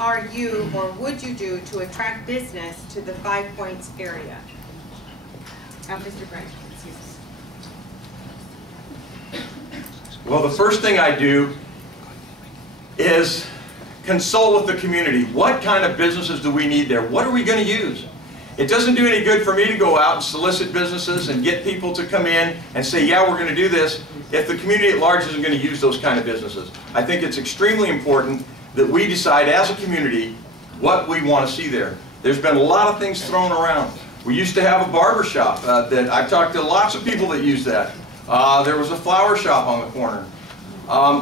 are you or would you do to attract business to the 5 Points area? Mr. Grant. Well, the first thing I do is consult with the community. What kind of businesses do we need there? What are we going to use? It doesn't do any good for me to go out and solicit businesses and get people to come in and say, yeah, we're going to do this, if the community at large isn't going to use those kind of businesses. I think it's extremely important that we decide as a community what we want to see there. There's been a lot of things thrown around. We used to have a barber shop that I've talked to lots of people that use that. There was a flower shop on the corner.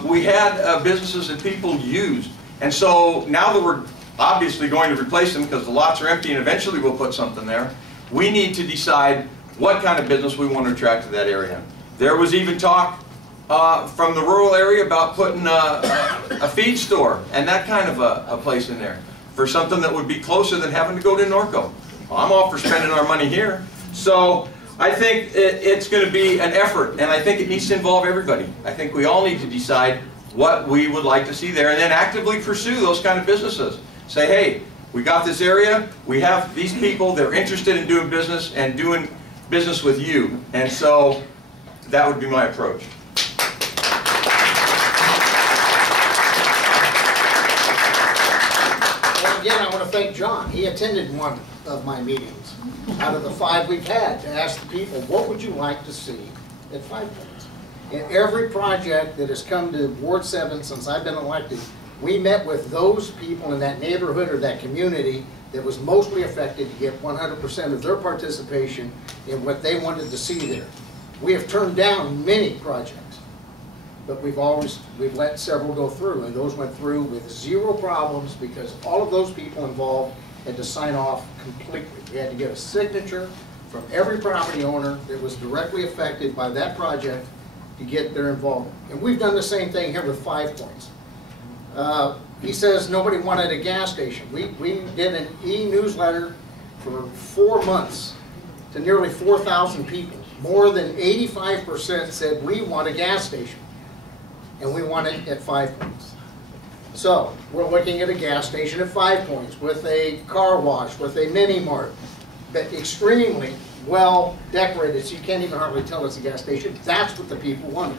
We had businesses that people used. And so now that we're obviously going to replace them because the lots are empty and eventually we'll put something there, we need to decide what kind of business we want to attract to that area. There was even talk from the rural area about putting a feed store and that kind of a place in there for something that would be closer than having to go to Norco. Well, I'm all for spending our money here. So I think it's going to be an effort, and I think it needs to involve everybody. I think we all need to decide what we would like to see there and then actively pursue those kind of businesses. Say, hey, we got this area, we have these people, they're interested in doing business and doing business with you. And so that would be my approach. Well, again, I want to thank John. He attended one of my meetings out of the 5 we've had to ask the people, what would you like to see at 5 Points? In every project that has come to Ward 7 since I've been elected, we met with those people in that neighborhood or that community that was mostly affected to get 100% of their participation in what they wanted to see there. We have turned down many projects, but we've let several go through, and those went through with 0 problems because all of those people involved had to sign off completely. We had to get a signature from every property owner that was directly affected by that project to get their involvement. And we've done the same thing here with 5 Points. He says nobody wanted a gas station. We did an e-newsletter for 4 months to nearly 4,000 people. More than 85% said we want a gas station, and we want it at 5 Points. So we're looking at a gas station at 5 Points with a car wash, with a mini mart, but extremely well decorated, so you can't even hardly tell it's a gas station. That's what the people wanted.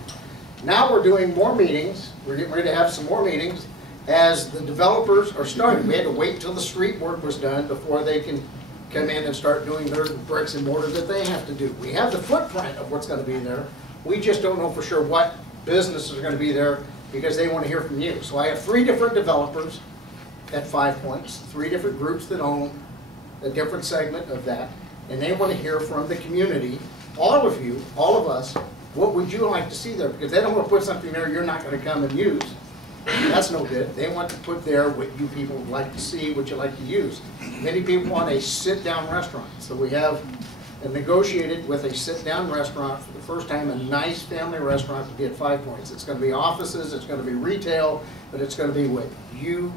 Now we're doing more meetings. We're getting ready to have some more meetings as the developers are starting. We had to wait until the street work was done before they can come in and start doing their bricks and mortar that they have to do. We have the footprint of what's going to be there. We just don't know for sure what businesses are going to be there because they want to hear from you. So I have 3 different developers at 5 Points, 3 different groups that own a different segment of that, and they want to hear from the community, all of you, all of us. What would you like to see there? Because they don't want to put something there you're not going to come and use. That's no good. They want to put there what you people would like to see, what you like to use. Many people want a sit-down restaurant. So we have negotiated with a sit-down restaurant for the first time, a nice family restaurant to be at 5 Points. It's going to be offices, it's going to be retail, but it's going to be what you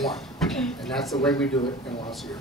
want. And that's the way we do it in Los Angeles.